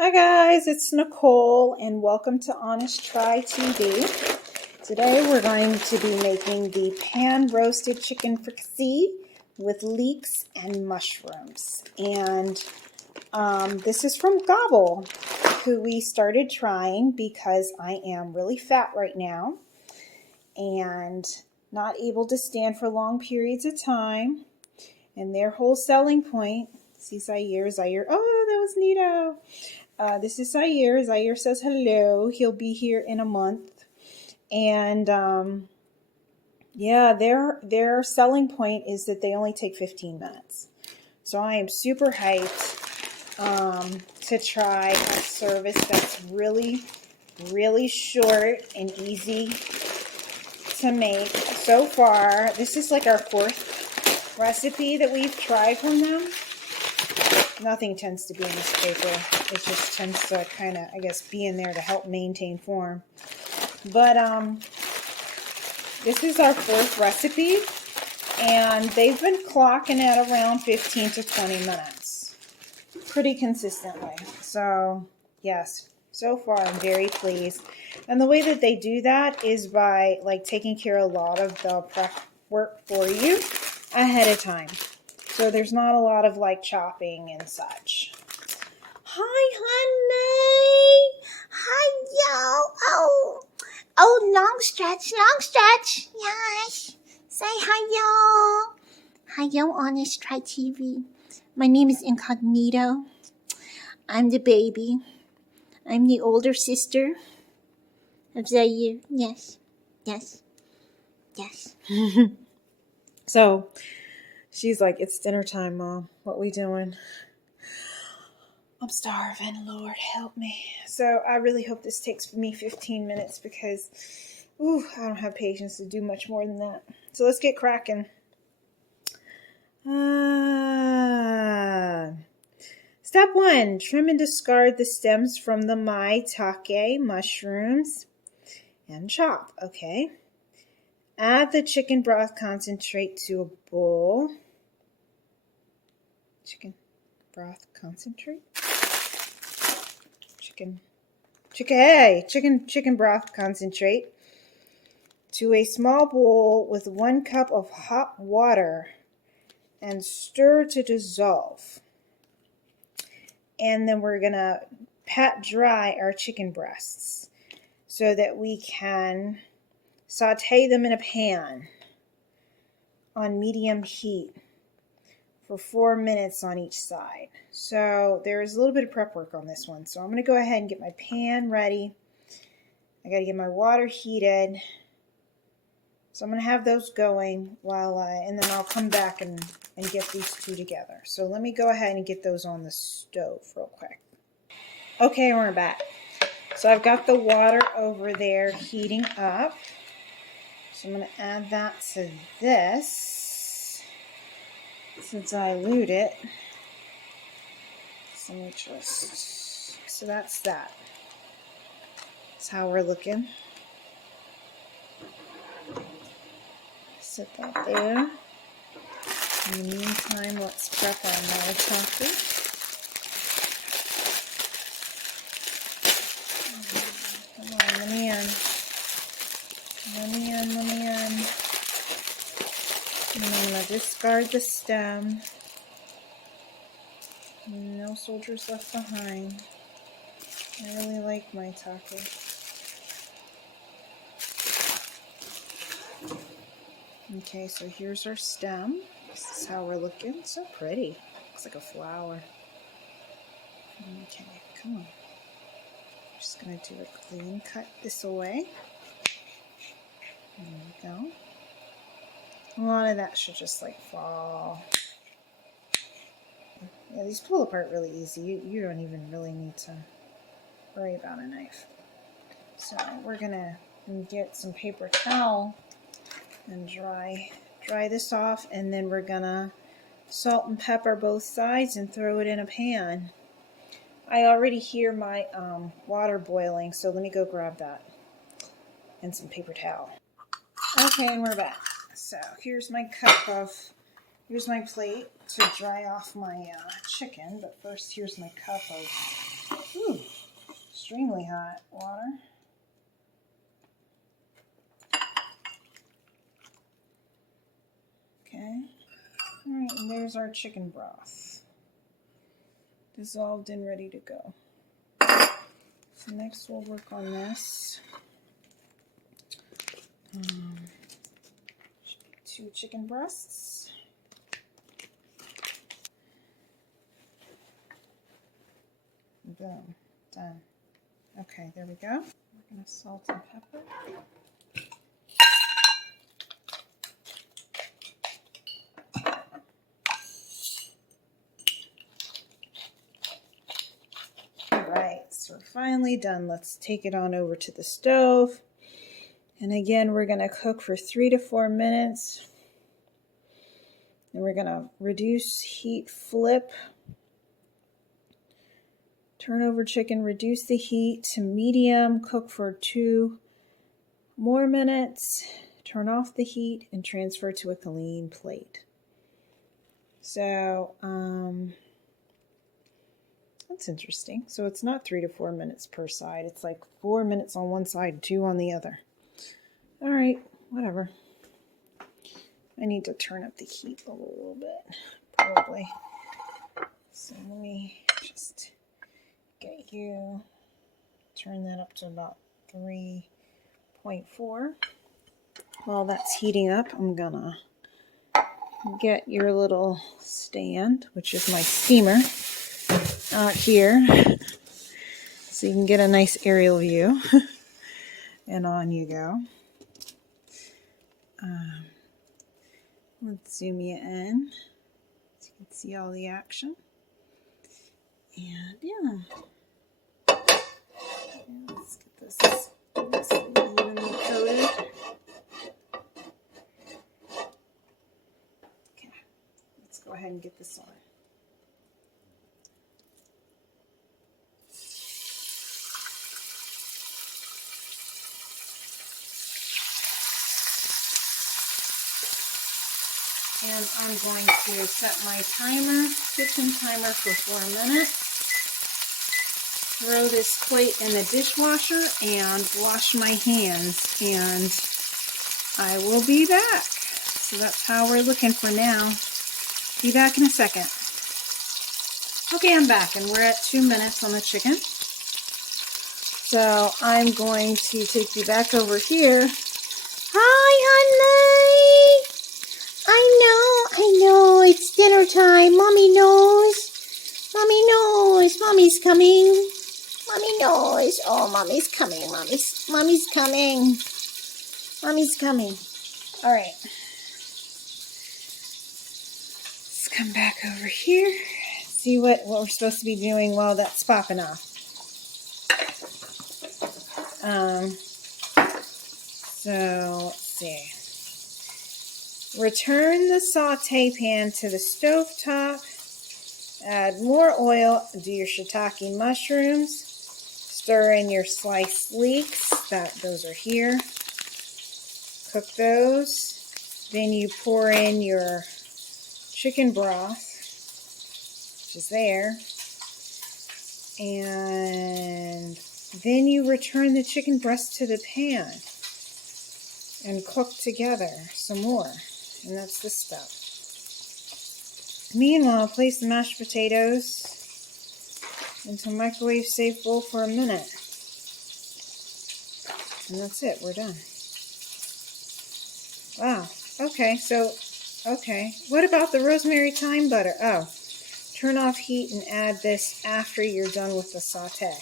Hi guys, it's Nicole and welcome to Honest Try TV. Today we're going to be making the pan-roasted chicken fricassee with leeks and mushrooms. And this is from Gobble, who we started trying because I am really fat right now and not able to stand for long periods of time. And their whole selling point, see Zaire, oh, that was neato. This is Zaire. Zaire says hello. He'll be here in a month. And yeah, their selling point is that they only take 15 minutes. So I am super hyped to try a service that's really, really short and easy to make. So far, this is like our fourth recipe that we've tried from them. Nothing tends to be in this paper. It just tends to kind of, I guess, be in there to help maintain form. But this is our fourth recipe, and they've been clocking at around 15 to 20 minutes pretty consistently. So, yes, so far I'm very pleased. And the way that they do that is by, like, taking care of a lot of the prep work for you ahead of time. So there's not a lot of like chopping and such. Hi, honey. Hi, yo. Oh, long stretch. Yes. Say hi, yo. Hi, yo, Honest Try TV. My name is Incognito. I'm the baby. I'm the older sister of Zaire. Yes. So she's like, it's dinner time, Mom. What we doing? I'm starving. Lord, help me. So I really hope this takes me 15 minutes because, I don't have patience to do much more than that. So let's get cracking. Step 1, trim and discard the stems from the maitake mushrooms and chop. Okay. Add the chicken broth concentrate to a bowl. Chicken broth concentrate? Chicken broth concentrate to a small bowl with 1 cup of hot water and stir to dissolve. And then we're going to pat dry our chicken breasts so that we can saute them in a pan on medium heat for 4 minutes on each side. So there's a little bit of prep work on this one. So I'm going to go ahead and get my pan ready. I got to get my water heated. So I'm going to have those going and then I'll come back and get these two together. So let me go ahead and get those on the stove real quick. Okay, we're back. So I've got the water over there heating up. So I'm going to add that to this to dilute it. So let me so that's that. That's how we're looking. Set that there. In the meantime, let's prep our maitake. Come on, let me in. And I'm going to discard the stem. No soldiers left behind. I really like maitake. Okay, so here's our stem. This is how we're looking. So pretty. Looks like a flower. Okay, come on. Just going to do a clean cut this away. There we go. A lot of that should just like fall. Yeah, these pull apart really easy. You don't even really need to worry about a knife. So we're going to get some paper towel and dry this off, and then we're gonna salt and pepper both sides and throw it in a pan. I already hear my water boiling, so let me go grab that and some paper towel. Okay, and we're back. So here's my plate to dry off my chicken, but first here's my cup of Ooh, extremely hot water. Okay. All right, and there's our chicken broth. Dissolved and ready to go. So next we'll work on this. 2 chicken breasts. Boom, done. Okay, there we go. We're gonna salt and pepper. Alright, so we're finally done. Let's take it on over to the stove. And again, we're going to cook for 3 to 4 minutes. Then we're going to reduce heat, flip. Turn over chicken, reduce the heat to medium, cook for 2 more minutes. Turn off the heat and transfer to a clean plate. So, that's interesting. So it's not 3 to 4 minutes per side. It's like 4 minutes on one side, 2 on the other. All right, whatever. I need to turn up the heat a little bit, probably. So let me just get you, turn that up to about 3.4. While that's heating up, I'm gonna get your little stand, which is my steamer, out here so you can get a nice aerial view. And on you go. Let's zoom you in so you can see all the action. And yeah, let's get this evenly coated. Okay, let's go ahead and get this on. And I'm going to set my timer, kitchen timer, for 4 minutes. Throw this plate in the dishwasher and wash my hands, and I will be back. So that's how we're looking for now. Be back in a second. Okay, I'm back, and we're at 2 minutes on the chicken. So I'm going to take you back over here. Hi, honey. I know, it's dinner time. Mommy knows. Mommy's coming. Mommy knows. Oh, Mommy's coming. Mommy's coming. Mommy's coming. All right. Let's come back over here. See what we're supposed to be doing while that's popping off. So let's see. Return the saute pan to the stove top. Add more oil. Do your shiitake mushrooms. Stir in your sliced leeks. Those are here. Cook those. Then you pour in your chicken broth, which is there. And then you return the chicken breast to the pan and cook together some more. And that's this stuff. Meanwhile, place the mashed potatoes into a microwave-safe bowl for a minute. And that's it. We're done. Wow. Okay. What about the rosemary thyme butter? Oh, turn off heat and add this after you're done with the saute.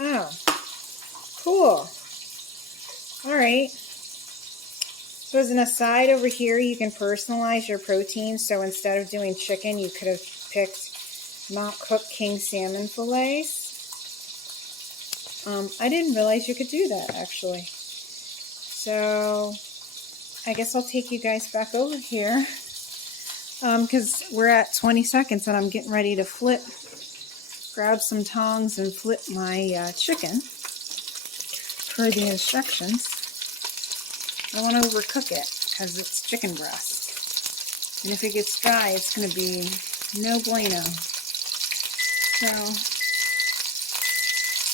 Oh, cool. All right. So as an aside over here, you can personalize your protein. So instead of doing chicken, you could have picked not cooked king salmon fillets. I didn't realize you could do that, actually. So I guess I'll take you guys back over here because we're at 20 seconds and I'm getting ready to grab some tongs and flip my chicken per the instructions. I don't want to overcook it because it's chicken breast. And if it gets dry, it's going to be no bueno. So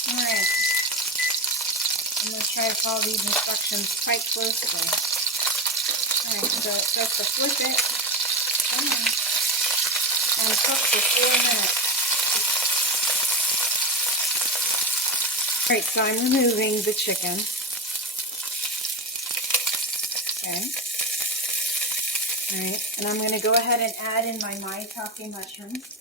Alright. I'm going to try to follow these instructions quite closely. Alright, so it says to flip it. Come on. And cook for 4 minutes. Alright, so I'm removing the chicken. Okay. Alright, and I'm going to go ahead and add in my maitake mushrooms.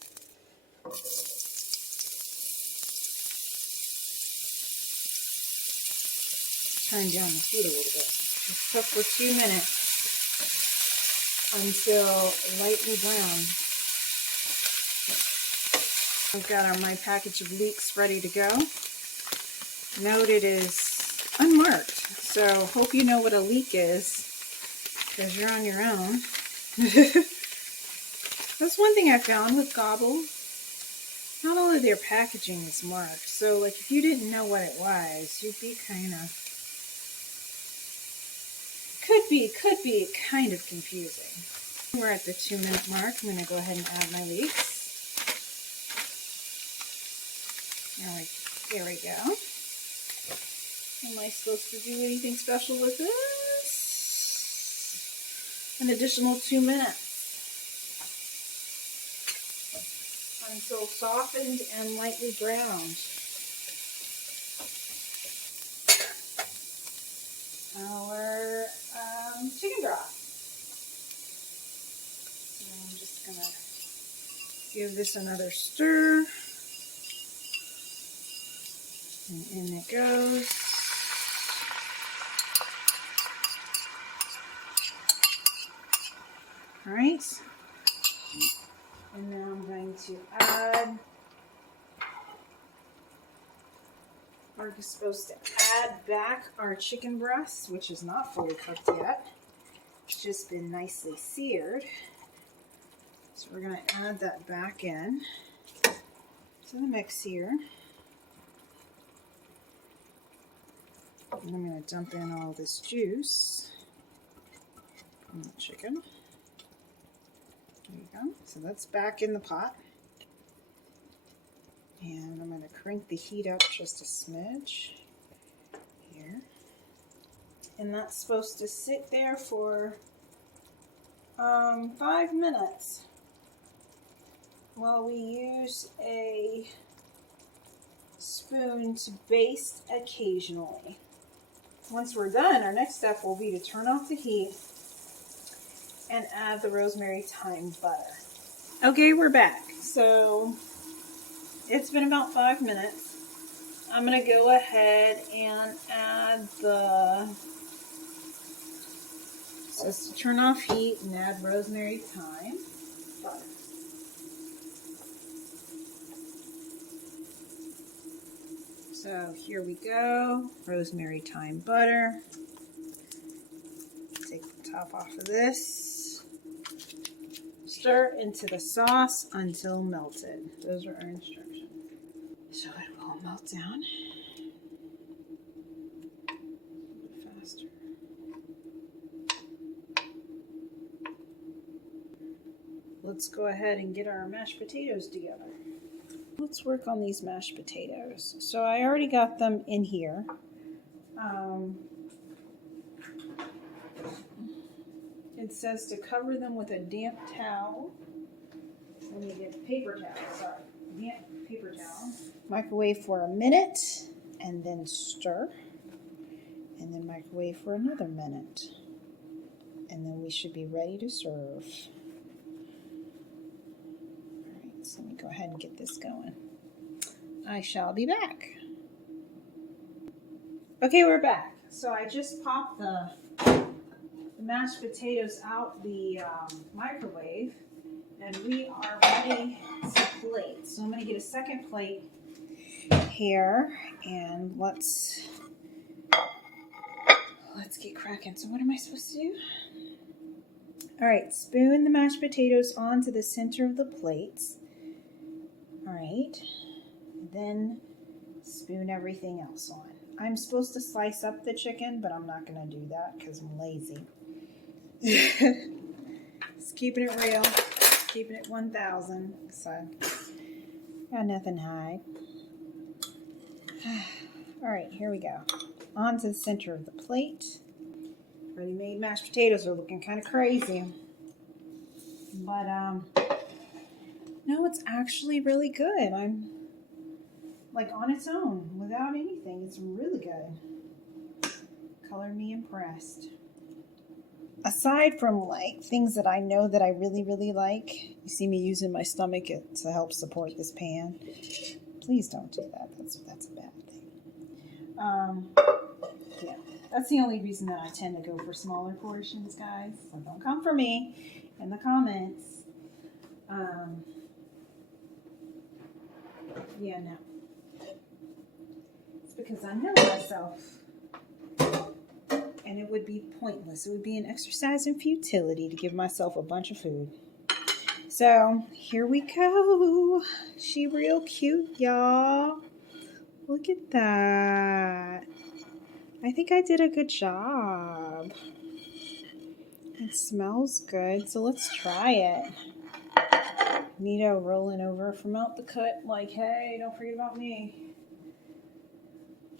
Turn down the heat a little bit. Just cook for 2 minutes until lightly brown. We've got my package of leeks ready to go. Note it is unmarked, so hope you know what a leek is, because you're on your own. That's one thing I found with Gobble. Not all of their packaging is marked, so like if you didn't know what it was, you'd be kind of... Could be kind of confusing. We're at the 2 minute mark. I'm going to go ahead and add my leeks. There we go. Am I supposed to do anything special with this? An additional 2 minutes. Until softened and lightly browned. Our chicken broth. So I'm just going to give this another stir. And in it goes. All right. And now I'm going to add, we're supposed to add back our chicken breast, which is not fully cooked yet. It's just been nicely seared. So we're going to add that back in to the mix here. And I'm going to dump in all this juice from the chicken. There you go. So that's back in the pot. And I'm going to crank the heat up just a smidge here. And that's supposed to sit there for 5 minutes while we use a spoon to baste occasionally. Once we're done, our next step will be to turn off the heat and add the rosemary thyme butter. Okay, we're back. So it's been about 5 minutes. I'm going to go ahead and add the, so it's to turn off heat and add rosemary thyme butter. So here we go, rosemary thyme butter. Take the top off of this. Stir into the sauce until melted. Those are our instructions. So it will melt down. A little faster. Let's go ahead and get our mashed potatoes together. Let's work on these mashed potatoes. So I already got them in here. It says to cover them with a damp towel. Let me get paper towel, sorry. Damp paper towel. Microwave for a minute and then stir. And then microwave for another minute. And then we should be ready to serve. Alright, so let me go ahead and get this going. I shall be back. Okay, we're back. So I just popped the mashed potatoes out the microwave, and we are ready to plate. So I'm going to get a second plate here, and let's get cracking. So what am I supposed to do? All right, spoon the mashed potatoes onto the center of the plates. All right, then spoon everything else on. I'm supposed to slice up the chicken, but I'm not going to do that because I'm lazy. Just keeping it real, keeping it 1000. So, got nothing to hide. All right, here we go. On to the center of the plate. Ready-made mashed potatoes are looking kind of crazy. But, no, it's actually really good. I'm, like, on its own, without anything. It's really good. Color me impressed. Aside from, like, things that I know that I really, really like, you see me using my stomach to help support this pan. Please don't do that. That's a bad thing. Yeah, that's the only reason that I tend to go for smaller portions, guys. So don't come for me in the comments. Yeah, no. It's because I know myself. And it would be pointless. It would be an exercise in futility to give myself a bunch of food. So, here we go. She real cute, y'all. Look at that. I think I did a good job. It smells good, so let's try it. Nito rolling over from out the cut like, hey, don't forget about me.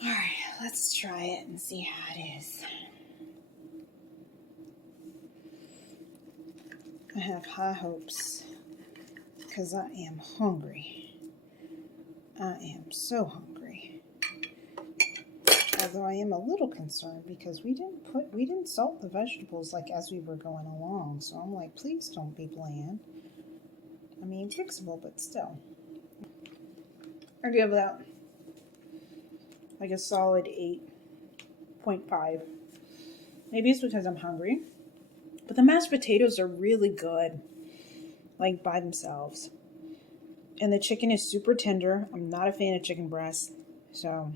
All right, let's try it and see how it is. I have high hopes because I am hungry. I am so hungry. Although I am a little concerned because we didn't salt the vegetables like as we were going along. So I'm like, please don't be bland. I mean, fixable, but still. I give that like a solid 8.5. Maybe it's because I'm hungry. But the mashed potatoes are really good, like by themselves. And the chicken is super tender. I'm not a fan of chicken breast, so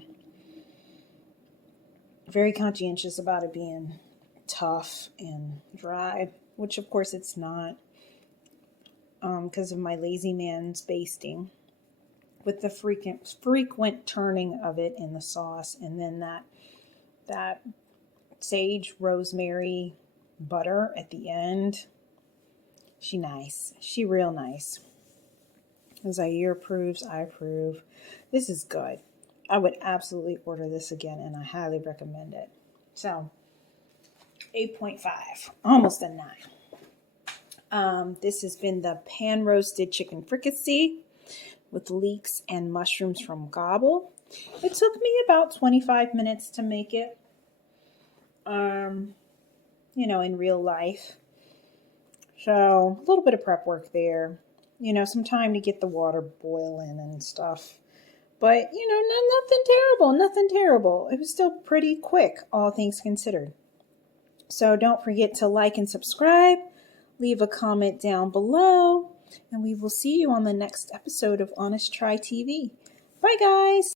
very conscientious about it being tough and dry, which of course it's not, because of my lazy man's basting with the frequent turning of it in the sauce, and then that sage rosemary butter at the end. She nice. She real nice. As Zaire approves, I approve. This is good. I would absolutely order this again, and I highly recommend it. So, 8.5. Almost a 9. This has been the Pan-Roasted Chicken Fricassee with leeks and mushrooms from Gobble. It took me about 25 minutes to make it. You know, in real life. So, a little bit of prep work there. You know, some time to get the water boiling and stuff. But, you know, nothing terrible. It was still pretty quick, all things considered. So don't forget to like and subscribe. Leave a comment down below. And we will see you on the next episode of Honest Try TV. Bye, guys.